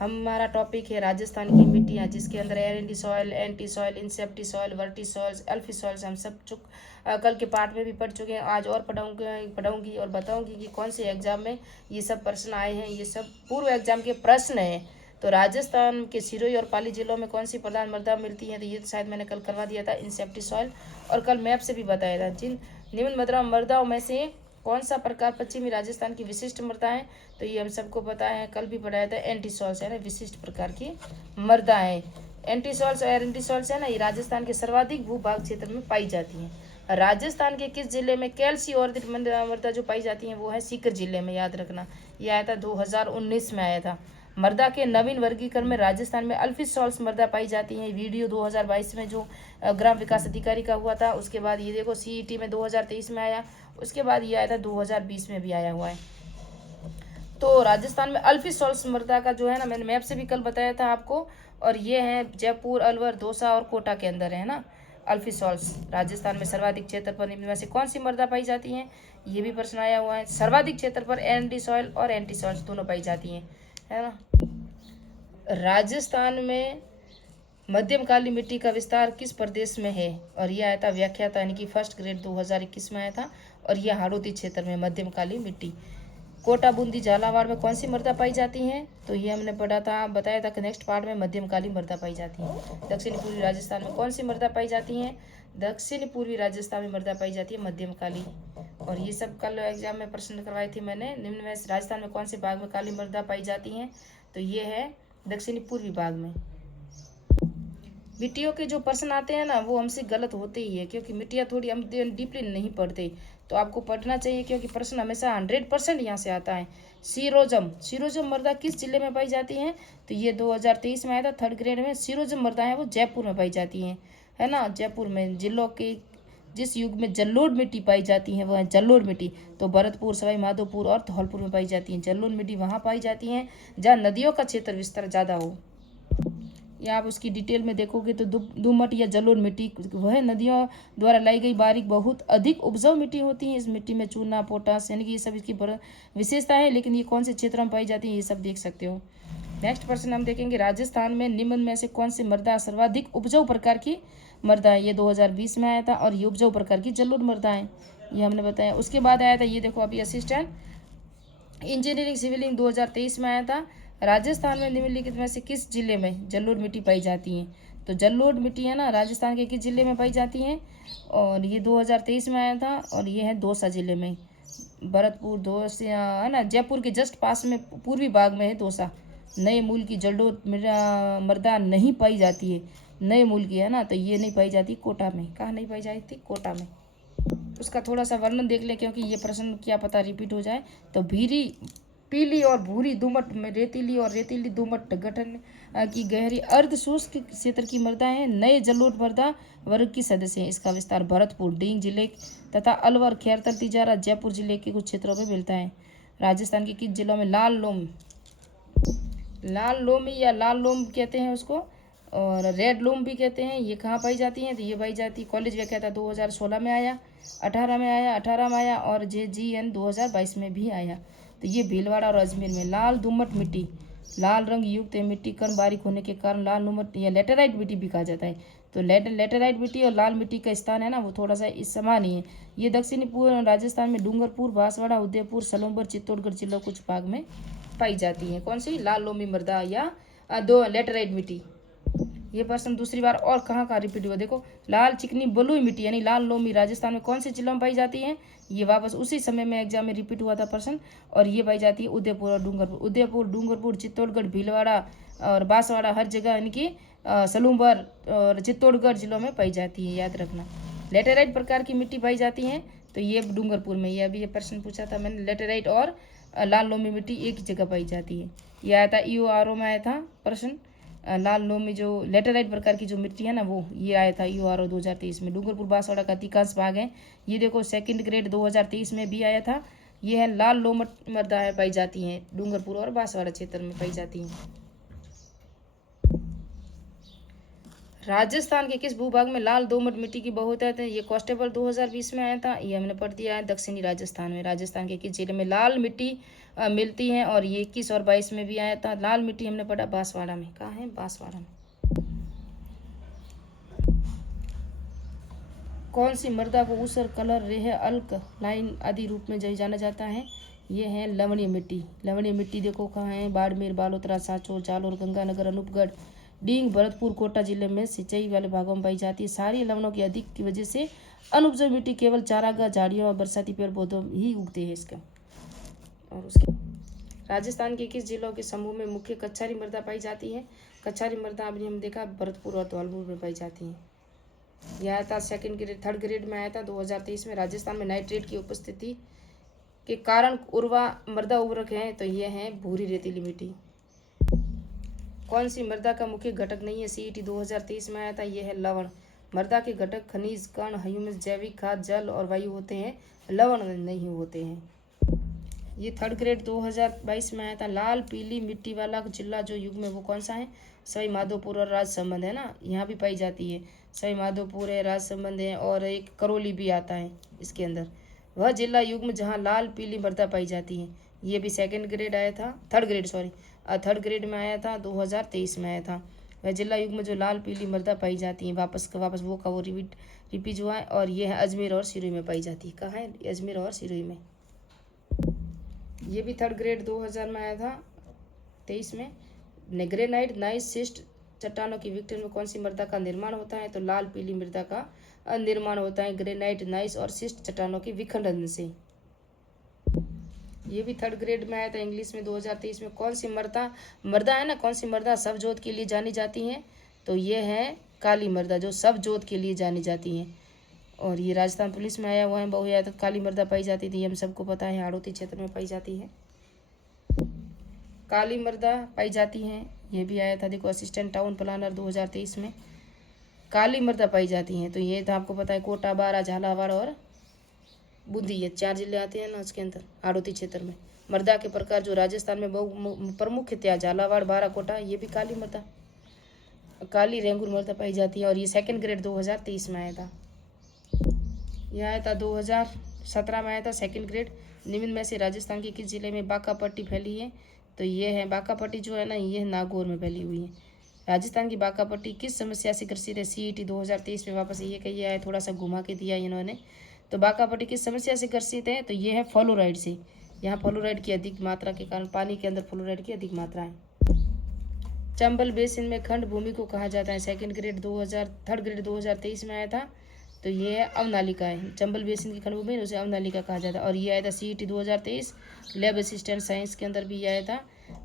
हमारा टॉपिक है राजस्थान की मिट्टियाँ, जिसके अंदर aridisol, entisol, inceptisol, vertisols, alfisols हम सब कल के पार्ट में भी पढ़ चुके हैं। आज और पढ़ाऊंगी और बताऊंगी कि कौन से एग्जाम में ये सब प्रश्न आए हैं। ये सब पूर्व एग्जाम के प्रश्न हैं। तो राजस्थान के सिरोही और पाली जिलों में कौन सी प्रधान मृदा मिलती है, तो ये शायद मैंने कल करवा दिया था, इंसेप्टी सॉइल, और कल मैप से भी बताया था। जिन निम्न मृदाओं में से कौन सा प्रकार पश्चिमी राजस्थान की विशिष्ट मृदा है, तो ये हम सबको पता है, कल भी पढ़ाया था। एंटी सॉल्स है ना, विशिष्ट प्रकार की मृदा है। एंटी सॉल्स और एंटी सॉल्स है ना, ये राजस्थान के सर्वाधिक भूभाग क्षेत्र में पाई जाती है। राजस्थान के किस जिले में कैल्सी और मृदा जो पाई जाती है वो है सीकर जिले में, याद रखना। ये आया था 2019 में आया था। मृदा के नवीन वर्गीकरण में राजस्थान में अल्फी सॉल्स मृदा पाई जाती है। वीडियो 2022 में जो ग्राम विकास अधिकारी का हुआ था, उसके बाद ये देखो सीईटी में 2023 में आया, उसके बाद ये आया था 2020 में भी आया हुआ है। तो राजस्थान में अल्फी सॉल्स मृदा का जो है ना, मैंने मैप से भी कल बताया था आपको, और ये है जयपुर, अलवर, दौसा और कोटा के अंदर है ना अल्फी सॉल्स। राजस्थान में सर्वाधिक क्षेत्र पर निम्न में से कौन सी मृदा पाई जाती है, ये भी प्रश्न आया हुआ है। सर्वाधिक क्षेत्र पर एंटी सॉइल और एंटी सॉल्स दोनों पाई जाती हैं, है ना। राजस्थान में मध्यम काली मिट्टी का विस्तार किस प्रदेश में है, और यह आया था व्याख्याता यानी कि फर्स्ट ग्रेड 2021 में आया था, और यह हाड़ौती क्षेत्र में मध्यम काली मिट्टी। कोटा, बूंदी, झालावाड़ में कौन सी मृदा पाई जाती है, तो ये हमने पढ़ा था, बताया था कि नेक्स्ट पार्ट में मध्यम काली मृदा पाई जाती है। दक्षिणी पूर्वी राजस्थान में कौन सी मृदा पाई जाती है, दक्षिणी पूर्वी राजस्थान में मृदा पाई जाती है मध्यम काली। और ये सब कल एग्जाम में प्रश्न करवाए थे मैंने। निम्न में राजस्थान में कौन से भाग में काली मृदा पाई जाती है, तो ये है दक्षिणी पूर्वी भाग में। मिट्टियों के जो प्रश्न आते हैं ना, वो हमसे गलत होते ही है, क्योंकि मिट्टियाँ थोड़ी हम डीपली नहीं पढ़ते, तो आपको पढ़ना चाहिए, क्योंकि प्रश्न हमेशा 100% यहाँ से आता है। सीरोजम मृदा किस जिले में पाई जाती है, तो ये 2023 में आया था, थर्ड ग्रेड में। सीरोजम मृदा है वो जयपुर में पाई जाती है ना। जयपुर में जिलों के जिस युग में जलोढ़ मिट्टी पाई जाती है वह है जलोढ़ मिट्टी, तो भरतपुर, सवाई माधोपुर और धौलपुर में पाई जाती है। जलोढ़ मिट्टी वहाँ पाई जाती है जहाँ नदियों का क्षेत्र विस्तार ज़्यादा हो। या आप उसकी डिटेल में देखोगे तो दोमट या जलोढ़ मिट्टी वह नदियों द्वारा लाई गई बारीक बहुत अधिक उपजाऊ मिट्टी होती है। इस मिट्टी में चूना, पोटास यानी कि ये सब इसकी विशेषता है, लेकिन ये कौन से क्षेत्रों में पाई जाती है ये सब देख सकते हो। नेक्स्ट प्रश्न हम देखेंगे, राजस्थान में निम्न में से कौन सी मृदा सर्वाधिक उपजाऊ प्रकार की मृदा है। ये 2020 में आया था, और ये उपजाऊ प्रकार की जलोढ़ मृदा है, ये हमने बताया। उसके बाद आया था, ये देखो अभी असिस्टेंट इंजीनियरिंग सिविलिंग 2023 में आया था। राजस्थान में निम्नलिखित में से किस जिले में जलोढ़ मिट्टी पाई जाती है, तो जलोढ़ मिट्टी है ना राजस्थान के किस जिले में पाई जाती है, और ये 2023 में आया था, और ये है दौसा जिले में। भरतपुर, दौसा है ना, जयपुर के जस्ट पास में पूर्वी भाग में है दौसा। नए मूल की जलोढ़ मृदा नहीं पाई जाती है, नए मूल की है ना, तो ये नहीं पाई जाती कोटा में। कहाँ नहीं पाई जाती थी, कोटा में। उसका थोड़ा सा वर्णन देख ले, क्योंकि ये प्रश्न क्या पता रिपीट हो जाए। तो भीरी, पीली और भूरी दोमट में रेतीली और रेतीली दोमट गठन की गहरी अर्ध शुष्क क्षेत्र की मृदा है। नए जलोढ़ मृदा वर्ग की सदस्य है। इसका विस्तार भरतपुर, डींग जिले तथा अलवर, खैरतर, तिजारा, जयपुर जिले के कुछ क्षेत्रों में मिलता है। राजस्थान के किस जिलों में लाल लोमी या लाल लोम कहते हैं उसको, और रेड लोम भी कहते हैं, ये कहाँ पाई जाती हैं, तो ये पाई जाती कॉलेज व्याख्याता 2016 में आया, 18 में आया, और JGN 2022 में भी आया। तो ये भीलवाड़ा और अजमेर में लाल दोमट मिट्टी, लाल रंग युक्त मिट्टी कण बारीक होने के कारण लाल दोमट या लेटेराइट मिट्टी भी कहा जाता है। तो लेटेराइट मिट्टी और लाल मिट्टी का स्थान है ना, वो थोड़ा सा इस समान ही है। ये दक्षिणी पूर्व राजस्थान में डूंगरपुर, बांसवाड़ा, उदयपुर, सलूंबर, चित्तौड़गढ़ जिलों कुछ भाग में पाई जाती है। कौन सी, लाल लोमी मृदा या दो लेटेराइट मिट्टी। ये प्रश्न दूसरी बार और कहाँ रिपीट हुआ, देखो, लाल चिकनी बलुई मिट्टी यानी लाल लोमी राजस्थान में कौन से जिलों में पाई जाती है, ये वापस उसी समय में एग्जाम में रिपीट हुआ था प्रश्न, और ये पाई जाती है उदयपुर और डूंगरपुर, चित्तौड़गढ़, भीलवाड़ा और बांसवाड़ा, हर जगह यानी कि सलूंबर और चित्तौड़गढ़ जिलों में पाई जाती है, याद रखना। लेटेराइट प्रकार की मिट्टी पाई जाती है, तो ये डूंगरपुर में, ये अभी ये प्रश्न पूछा था मैंने, लेटेराइट और लाल लोमी मिट्टी एक ही जगह पाई जाती है। ये आया था EORO में आया था प्रश्न, लाल लोमी जो लेटेराइट प्रकार की जो मिट्टी है ना, वो ये आया था EORO 2023 में। डूंगरपुर, बांसवाड़ा का अधिकांश भाग है, ये देखो सेकंड ग्रेड 2023 में भी आया था। ये है लाल लोमट मृदा है, पाई जाती हैं डूंगरपुर और बांसवाड़ा क्षेत्र में पाई जाती हैं। राजस्थान के किस भूभाग में लाल दोमट मिट्टी की बहुतायत है, ये कांस्टेबल 2020 में आया था, ये हमने पढ़ दिया है। दक्षिणी राजस्थान में, राजस्थान के किस जिले में लाल मिट्टी मिलती हैं। और ये 21 और 22 में भी आया था। लाल मिट्टी हमने पढ़ा बांसवाड़ा में, कहाँ है, बांसवाड़ा में। कौन सी मृदा को ऊसर, कलर, रेह, अल्कलाइन आदि रूप में जाना जाता है? ये है लवणीय मिट्टी। लवणीय मिट्टी देखो कहाँ है, बाड़मेर, बालोतरा, सांचौर, जालोर, गंगानगर, अनूपगढ़, डींग, भरतपुर, कोटा जिले में सिंचाई वाले भागों में पाई जाती है। सारी लवणों की अधिक की वजह से अनुपजाऊ मिट्टी केवल चारागाह, झाड़ियों और बरसाती पेड़ पौधों ही उगते हैं इसका। और उसके राजस्थान के किस जिलों के समूह में मुख्य कच्छारी मृदा पाई जाती है? कच्छारी मृदा अभी हम देखा भरतपुर और धौलपुर में पाई जाती है। यह आया था सेकंड ग्रेड, थर्ड ग्रेड में आया था 2023 में। राजस्थान में नाइट्रेट की उपस्थिति के कारण उर्वरा मृदा उर्वरक है, तो ये है भूरी रेतीली मिट्टी। कौन सी मृदा का मुख्य घटक नहीं है? सीईटी 2023 में आया था, यह है लवण। मृदा के घटक खनिज, कण, ह्यूमस, जैविक खाद, जल और वायु होते हैं, लवण नहीं होते हैं। ये थर्ड ग्रेड 2022 में आया था। लाल पीली मिट्टी वाला जिला जो युग में वो कौन सा है? सवाई माधोपुर और राजसमंद है ना, यहाँ भी पाई जाती है। सवाई माधोपुर है, राजसमंद है और एक करौली भी आता है इसके अंदर। वह जिला युग्म जहाँ लाल पीली मृदा पाई जाती है। ये भी सेकंड ग्रेड आया था, थर्ड ग्रेड में आया था, 2023 में आया था। वह जिला युग्म जो लाल पीली मृदा पाई जाती है, वापस वो का वो रिपीट हुआ है। और ये है अजमेर और सिरोही में पाई जाती है। कहाँ है? अजमेर और सिरोही में। ये भी थर्ड ग्रेड 2000 में आया था, 23 में। ग्रेनाइट, नाइस, शिस्ट चट्टानों की विघटन में कौन सी मृदा का निर्माण होता है? तो लाल पीली मृदा का निर्माण होता है ग्रेनाइट, नाइस और शिस्ट चट्टानों की विखंडन से। ये भी थर्ड ग्रेड में आया था इंग्लिश में 2023 में। कौन सी मृदा है ना, कौन सी मृदा सब जोत के लिए जानी जाती है? तो ये है काली मृदा, जो सब जोत के लिए जानी जाती है। और ये राजस्थान पुलिस में आया हुआ है। बहुआयात काली मृदा पाई जाती थी, हम सबको पता है, हाड़ौती क्षेत्र में पाई जाती है काली मृदा पाई जाती है। ये भी आया था, देखो असिस्टेंट टाउन प्लानर 2023 में। काली मृदा पाई जाती हैं, तो ये तो आपको पता है, कोटा, बारा, झालावाड़ और बूंदी, ये 4 जिले आते हैं ना उसके अंदर हाड़ौती क्षेत्र में। मृदा के प्रकार जो राजस्थान में बहु प्रमुख थे, झालावाड़, बारा, कोटा, ये भी काली मृदा, काली रेंगुर मृदा पाई जाती है। और ये सेकंड ग्रेड 2023 में आया था। यह आया था 2017 में आया था, सेकंड ग्रेड। निम्न में से राजस्थान के किस जिले में बांका पट्टी फैली है? तो ये है बांका पट्टी जो है ना, ये नागौर में फैली हुई है। राजस्थान की बांका पट्टी किस समस्या से ग्रसित है? सीईटी 2023 में वापस ये कही है, थोड़ा सा घुमा के दिया इन्होंने। तो बांका पट्टी किस समस्या से ग्रसित है? तो ये है फ्लोराइड से। यहाँ फ्लोराइड की अधिक मात्रा के कारण, पानी के अंदर फ्लोराइड की अधिक मात्रा है। चंबल बेसिन में खंड भूमि को कहा जाता है? थर्ड ग्रेड 2023 में आया था, तो ये है अवनालिका है। चंबल बेसिन की खंड भूमि उसे अवनालिका कहा जाता है। और ये आया था सीईटी 2023 लैब असिस्टेंट साइंस के अंदर भी आया था।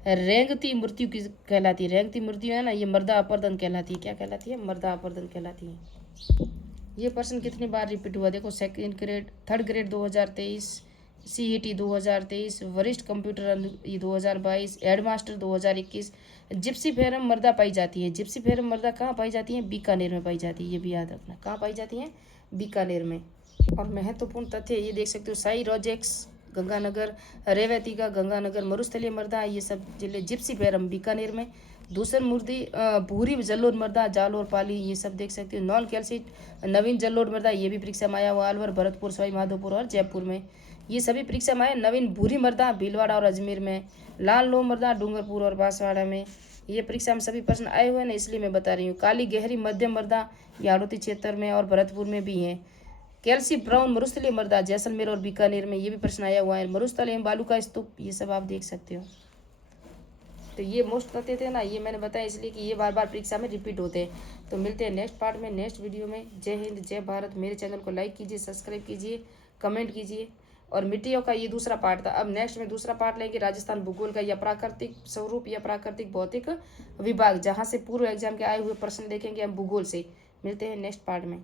रेंगती मृत्यु की कहलाती है। रेंगती मृत्यु है ना, ये मृदा अपरदन कहलाती है। क्या कहलाती है? मृदा अपरदन कहलाती है। ये प्रश्न कितनी बार रिपीट हुआ? देखो थर्ड ग्रेड 2023, सीईटी 2023, वरिष्ठ कंप्यूटर 2022, हेडमास्टर 2021। जिप्सीफेरम मृदा पाई जाती है। जिप्सीफेरम मृदा कहाँ पाई जाती है? बीकानेर में पाई जाती है। ये भी याद रखना, कहाँ पाई जाती है? बीकानेर में। और महत्वपूर्ण तथ्य ये देख सकते हो, साई रोजेक्स गंगानगर, रेवतिका गंगानगर, मरुस्थलीय मृदा, ये सब जिले जिप्सीफेरम बीकानेर में। दूसर मूर्ति भूरी जलोढ़ मृदा, जालोर, पाली, ये सब देख सकते हो। नॉन कैल्सिट नवीन जलोढ़ मृदा, ये भी परीक्षा में आया हुआ, अलवर, भरतपुर, सवाई माधोपुर और जयपुर में। ये सभी परीक्षा में आए। नवीन भूरी मृदा भीलवाड़ा और अजमेर में। लाल लो मृदा डूंगरपुर और बांसवाड़ा में। ये परीक्षा में सभी प्रश्न आए हुए हैं ना, इसलिए मैं बता रही हूँ। काली गहरी मध्यम मृदा ये हाड़ौती क्षेत्र में और भरतपुर में भी है। कैल्सी ब्राउन मरुस्थलीय मृदा जैसलमेर और बीकानेर में, ये भी प्रश्न आया हुआ है। मरुस्थल एवं बालू का स्तूप, ये सब आप देख सकते हो। तो ये मोस्ट तथ्य थे ना, ये मैंने बताया इसलिए कि ये बार बार परीक्षा में रिपीट होते हैं। तो मिलते हैं नेक्स्ट पार्ट में, नेक्स्ट वीडियो में। जय हिंद, जय भारत। मेरे चैनल को लाइक कीजिए, सब्सक्राइब कीजिए, कमेंट कीजिए। और मिट्टियों का ये दूसरा पार्ट था। अब नेक्स्ट में दूसरा पार्ट लेंगे राजस्थान भूगोल का, या प्राकृतिक स्वरूप या प्राकृतिक भौतिक विभाग, जहाँ से पूर्व एग्जाम के आए हुए प्रश्न देखेंगे हम भूगोल से। मिलते हैं नेक्स्ट पार्ट में।